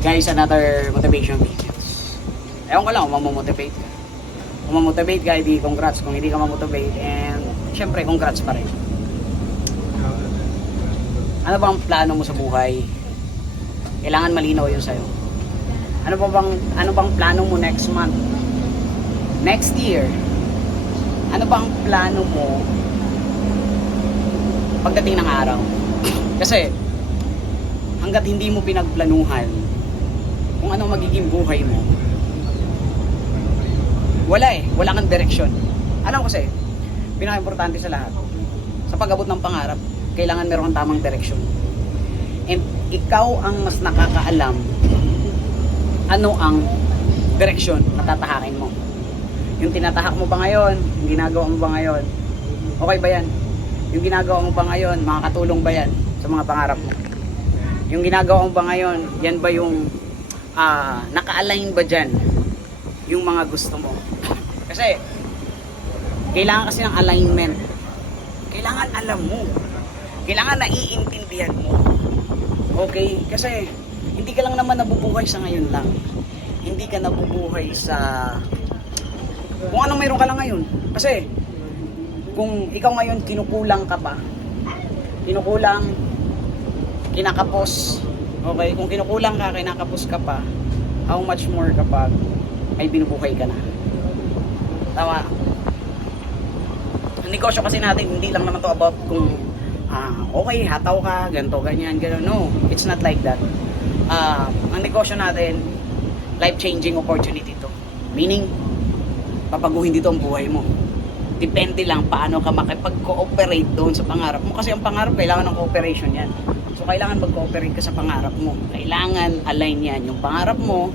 guys, another motivation videos. Ewan ko lang kung mamomotivate ka. Kung mamotivate ka, hindi congrats. Kung hindi ka mamotivate, and syempre, congrats pa rin. Ano bang plano mo sa buhay? Kailangan malinaw yun sa'yo. Ano ba bang, ano bang plano mo next month? Next year? Ano bang plano mo pagdating ng araw? Kasi, hanggat hindi mo pinagplanuhan kung ano magiging buhay mo, wala eh. Wala kang direksyon. Alam ko kasi, pinaka-importante sa lahat, sa pag-abot ng pangarap, kailangan meron kang tamang direksyon. And ikaw ang mas nakakaalam ano ang direksyon na tatahakin mo. Yung tinatahak mo ba ngayon, yung ginagawa mo ba ngayon, okay ba yan? Yung ginagawa mo ba ngayon, makakatulong ba yan sa mga pangarap mo? Yung ginagawa mo ba ngayon, yan ba yung ah, naka-align ba dyan yung mga gusto mo? Kasi, kailangan kasi ng alignment. Kailangan alam mo. Kailangan naiintindihan mo. Okay? Kasi, hindi ka lang naman nabubuhay sa ngayon lang. Hindi ka nabubuhay sa kung anong mayroon ka lang ngayon. Kasi, kung ikaw ngayon kinukulang ka pa, kinukulang, kinakapos, okay, kung kinukulang ka, kinakapos ka pa, how much more kapag ay binubuhay ka na. Tama. Ang negosyo kasi natin, hindi lang naman to about kung ah, okay, hataw ka, ganito, ganyan, gano'n. No, it's not like that. Ah, ang negosyo natin, life-changing opportunity to. Meaning, papaguhin dito ang buhay mo. Depende lang paano ka makipag-cooperate doon sa pangarap mo. Kasi ang pangarap, kailangan ng cooperation yan. So, kailangan mag-cooperate ka sa pangarap mo. Kailangan align yan. Yung pangarap mo,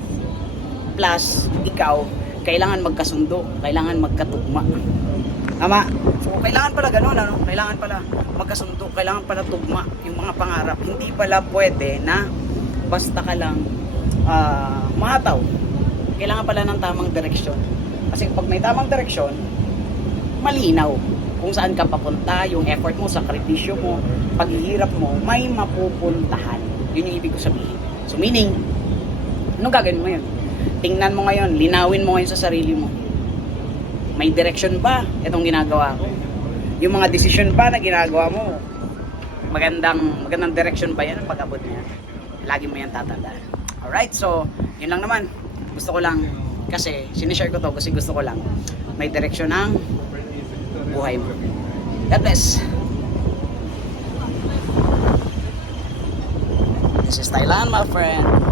plus ikaw, kailangan magkasundo. Kailangan magkatugma. Tama? So, kailangan pala ganun, ano? Kailangan pala magkasundo. Kailangan pala tugma yung mga pangarap. Hindi pala pwede na basta ka lang ah, mahataw. Kailangan pala ng tamang direksyon. Kasi pag may tamang direksyon, malinaw kung saan ka papunta, yung effort mo, sakripisyo mo, paghihirap mo, may mapupuntahan. Yun yung ibig ko sabihin. So meaning, anong gagawin mo ngayon? Tingnan mo ngayon, linawin mo ngayon sa sarili mo. May direction ba itong ginagawa ko? Yung mga decision ba na ginagawa mo, magandang magandang direction ba yan ang pag-abot niya? Lagi mo yan tatandaan. Alright, so yun lang naman. Gusto ko lang kasi sinishare ko to kasi gusto ko lang may direction ng buhay mo. God bless. This is Thailand, my friend.